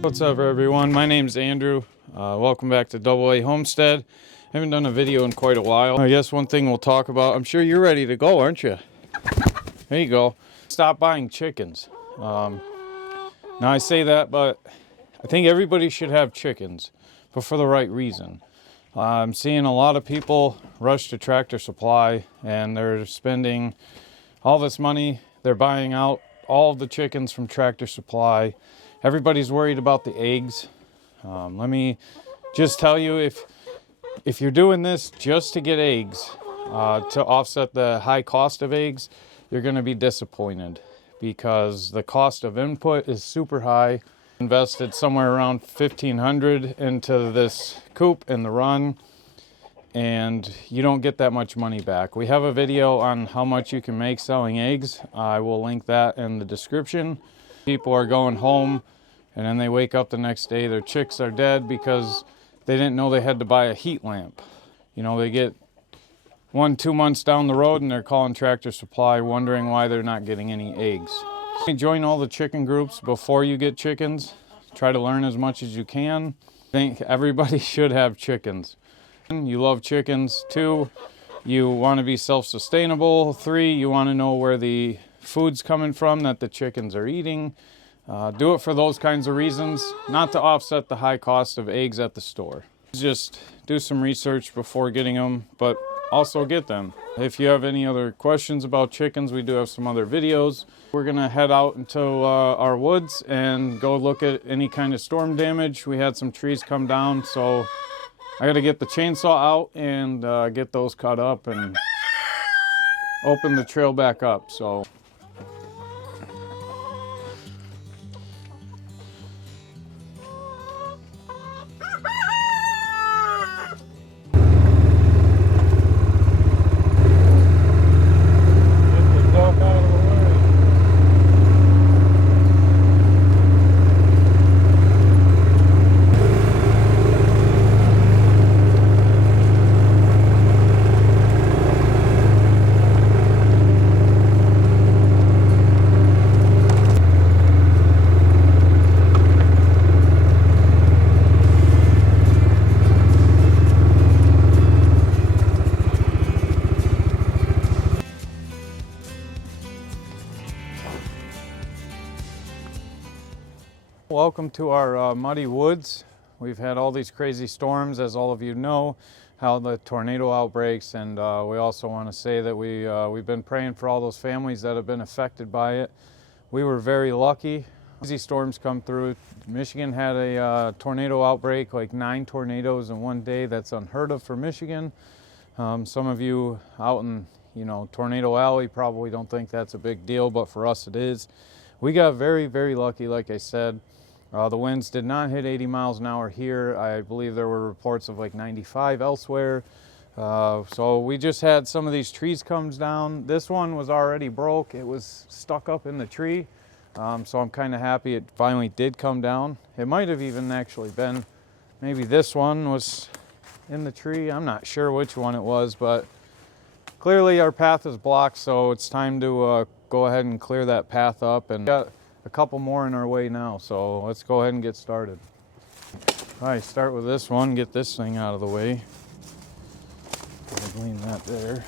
What's up, everyone? My name's Andrew. Welcome back to AA Homestead. I haven't done a video in quite a while. I guess one thing we'll talk about, I'm sure you're ready to go, aren't you? There you go. Stop buying chickens. Now I say that, but I think everybody should have chickens, but for the right reason. I'm seeing a lot of people rush to Tractor Supply and they're spending all this money. They're buying out all the chickens from Tractor Supply. Everybody's worried about the eggs. Let me just tell you, if you're doing this just to get eggs, to offset the high cost of eggs, you're going to be disappointed because the cost of input is super high. Invested somewhere around $1,500 into this coop and the run, and you don't get that much money back. We have a video on how much you can make selling eggs. I will link that in the description. People are going home and then they wake up the next day, their chicks are dead because they didn't know they had to buy a heat lamp. You know, they get 1-2 months down the road and they're calling Tractor Supply wondering why they're not getting any eggs. Join all the chicken groups before you get chickens. Try to learn as much as you can. I think everybody should have chickens. You love chickens. 2, you want to be self-sustainable. 3, you want to know where the food's coming from that the chickens are eating. Do it for those kinds of reasons, not to offset the high cost of eggs at the store. Just do some research before getting them, but also get them. If you have any other questions about chickens, we do have some other videos. We're gonna head out into our woods and go look at any kind of storm damage. We had some trees come down, so I gotta get the chainsaw out and get those cut up and open the trail back up. So. Welcome to our muddy woods. We've had all these crazy storms, as all of you know, how the tornado outbreaks, and we also want to say that we've been praying for all those families that have been affected by it. We were very lucky. Crazy storms come through. Michigan had a tornado outbreak, like 9 tornadoes in one day. That's unheard of for Michigan. Some of you out in Tornado Alley probably don't think that's a big deal, but for us it is. We got very, very lucky, like I said. The winds did not hit 80 miles an hour here. I believe there were reports of like 95 elsewhere. So we just had some of these trees come down. This one was already broke. It was stuck up in the tree. So I'm kind of happy it finally did come down. It might have even actually been, maybe this one was in the tree. I'm not sure which one it was, but clearly our path is blocked, so it's time to go ahead and clear that path up. And got a couple more in our way now, so let's go ahead and get started. All right, start with this one, get this thing out of the way. Lean that there.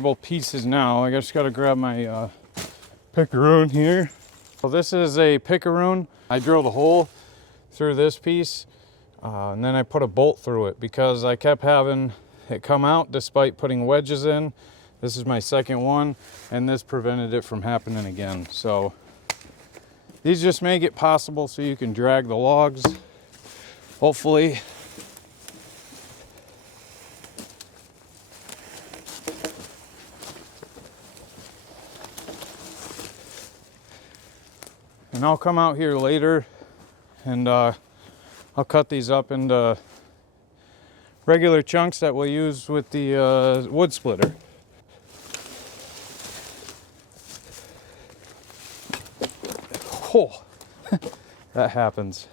manageable pieces now. I just gotta grab my picaroon here. So this is a picaroon. I drilled a hole through this piece and then I put a bolt through it because I kept having it come out despite putting wedges in. This is my second one, and this prevented it from happening again. So these just make it possible so you can drag the logs, hopefully. And I'll come out here later and I'll cut these up into regular chunks that we'll use with the wood splitter. Oh, that happens.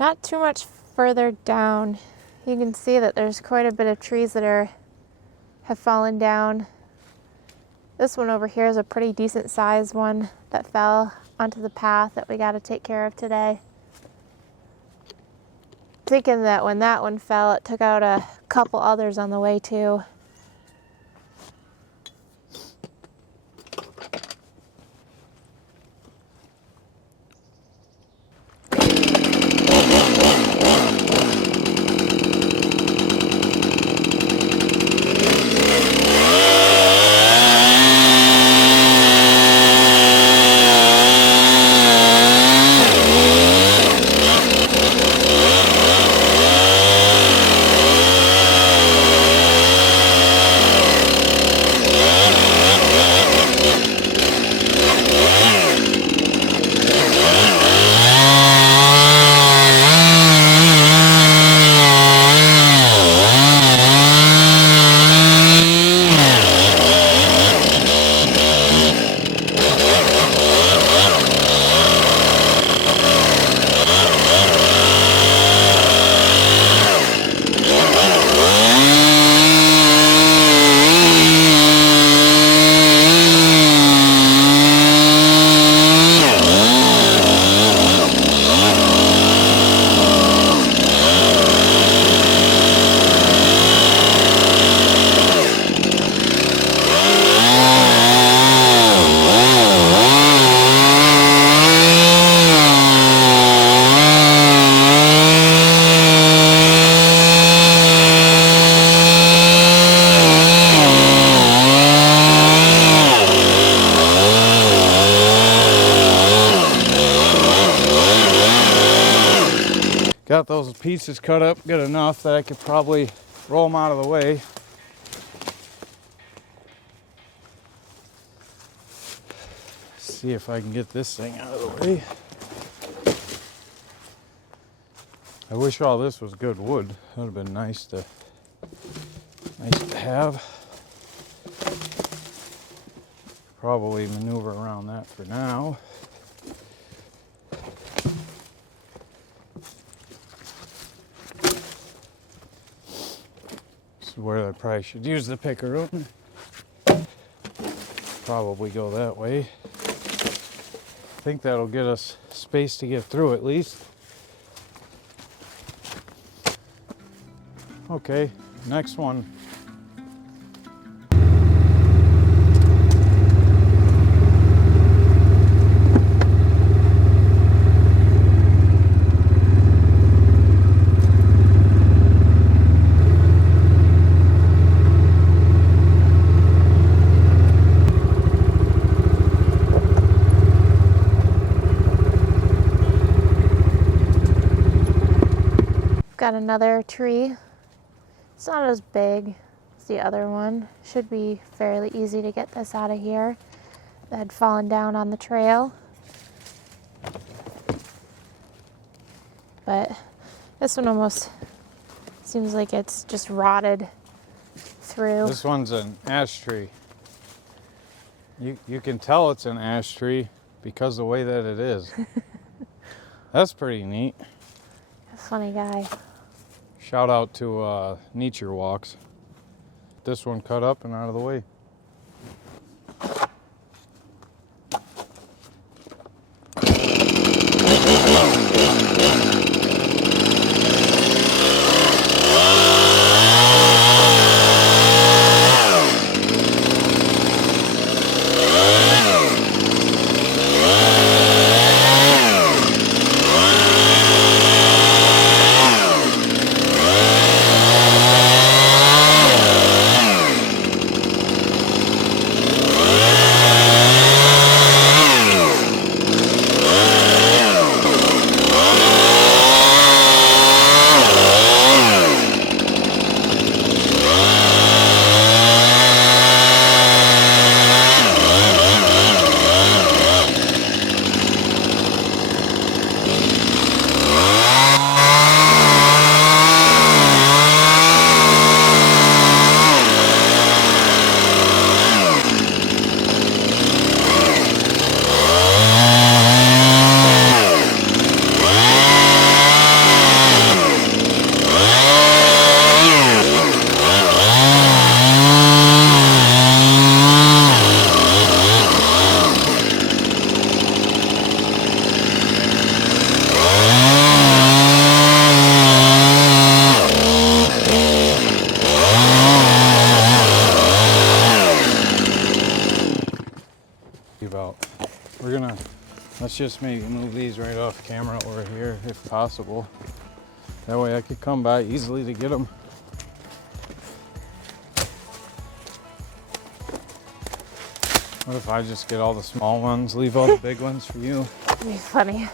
Not too much further down, you can see that there's quite a bit of trees that have fallen down. This one over here is a pretty decent sized one that fell onto the path that we got to take care of today. Thinking that when that one fell, it took out a couple others on the way too. Got those pieces cut up good enough that I could probably roll them out of the way. See if I can get this thing out of the way. I wish all this was good wood. That would have been nice to have. Probably maneuver around that for now. Where I probably should use the picaroon. Probably go that way. I think that'll get us space to get through at least. Okay, next one. Got another tree. It's not as big as the other one. Should be fairly easy to get this out of here. That had fallen down on the trail. But this one almost Seems like it's just rotted through. This one's an ash tree. You can tell it's an ash tree because the way that it is. That's pretty neat. Funny guy. Shout out to Nature Walks. This one cut up and out of the way. Let's just maybe move these right off camera over here if possible. That way I could come by easily to get them. What if I just get all the small ones, leave all the big ones for you? That'd be funny.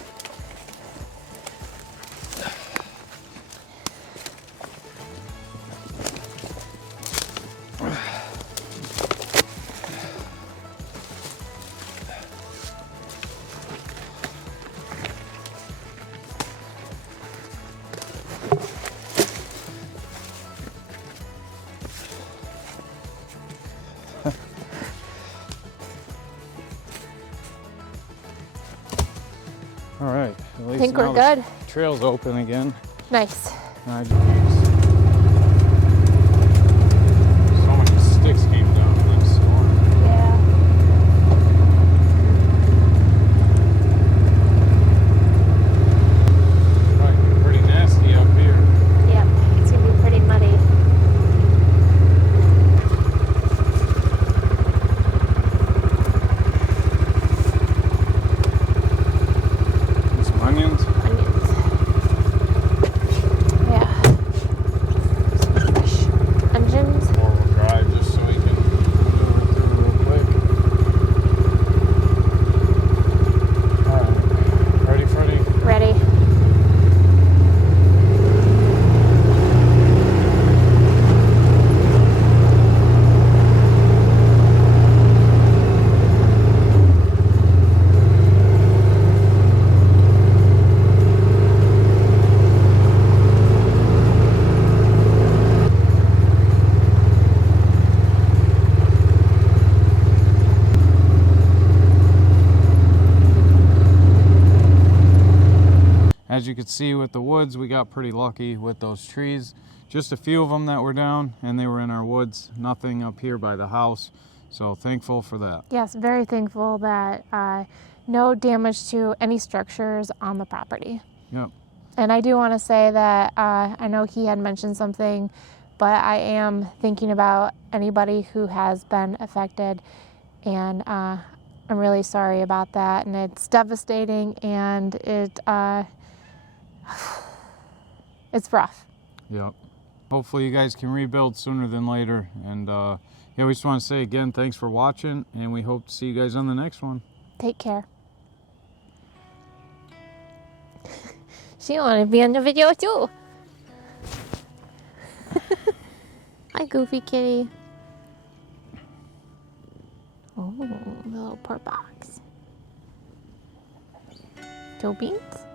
All right, at least I think now we're the good. trail's open again. Nice. So many sticks came down in that storm. Yeah. Probably pretty nasty up here. Yep. It's gonna be pretty muddy. Some onions. Onions. Yeah. Some fresh onions. Four-wheel drive just so we can go through real quick. All right, ready, Freddie? Ready. As you can see with the woods, we got pretty lucky with those trees. Just a few of them that were down, and they were in our woods. Nothing up here by the house. So thankful for that. Yes, very thankful that no damage to any structures on the property. Yep. And I do want to say that I know he had mentioned something, but I am thinking about anybody who has been affected, and I'm really sorry about that. And it's devastating, and it's rough. Yep. Hopefully you guys can rebuild sooner than later. And yeah, we just want to say again, thanks for watching, and we hope to see you guys on the next one. Take care. She wanted to be on the video too. Hi, Goofy Kitty. Oh, the little port box. Toe beans.